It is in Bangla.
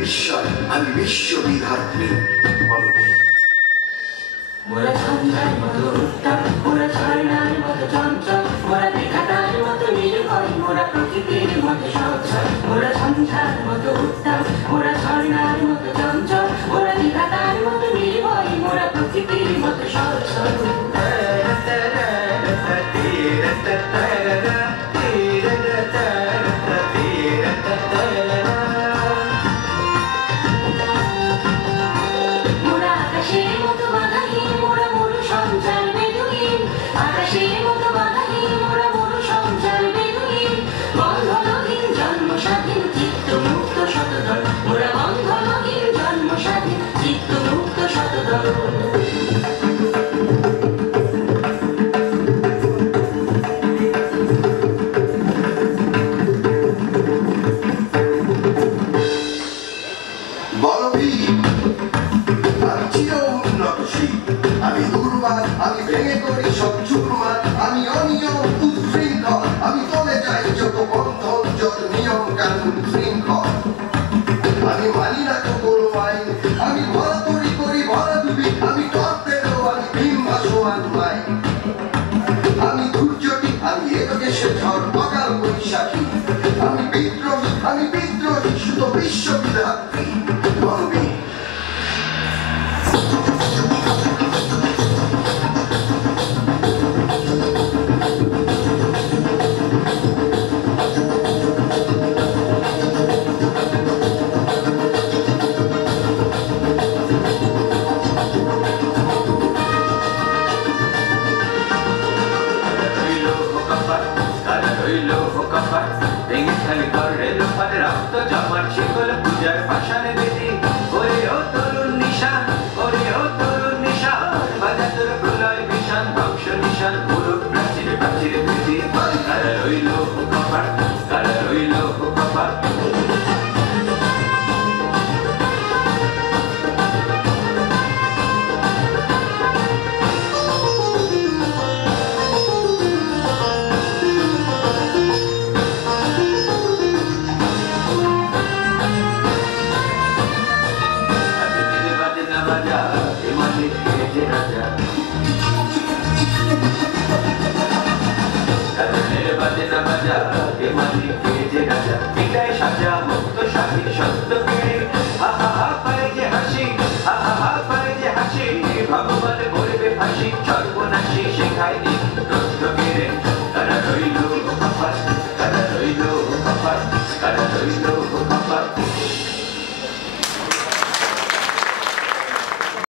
বিস্ময়, আমি বিশ্ববিধাত্রী বলবি। মোরা ঝঞ্ঝার মতো উত্তম, মোরা ঝর্ণার মতো চঞ্চল, মোরা বিধাতার মতো নির্ভয়, মোরা প্রকৃতির মতো সচ্ছল। মোরা ঝঞ্ঝার মতো উত্তম, মোরা ঝর্ণার মতো চঞ্চল, মোরা বিধাতার মতো নির্ভয়, মোরা প্রকৃতির মতো সচ্ছল। মোরা আকাশের মতো বাধাহীন, মোরা মরু সঞ্চার বেদুইন। আকাশের মতো বাধাহীন, মোরা মরু সঞ্চার বেদুইন। বন্ধনহীন জন্ম স্বাধীন, চিত্ত মুক্ত শতদল। মোরা বন্ধনহীন জন্ম স্বাধীন, চিত্ত মুক্ত শতদল। বলবি আমি চির উন্নতশীল, আমি দুর্বার, আমি ভেঙে করি সব চুরমার, আমি অনিয়ম উচ্ছৃঙ্খল, আমি তলে যাই যত বন্ধন, যত নিয়ম কানুন শৃঙ্খল। আমি মানি না তো কোনো আইন, আমি ভরা তরি করি ভরা ডুবি, আমি তত্ত্বেরও আমি ভীম ভাসমান মাই। আমি দুর্যোগী, আমি এদেশে ঝড় অকাল বৈশাখী, আমি বিদ্রোহী শুধু বিশ্ববিধাত্রী বলবি। ভেঙে খালি করে রূপার রক্ত জমাট শিকল পূজার ভাষানে বেদি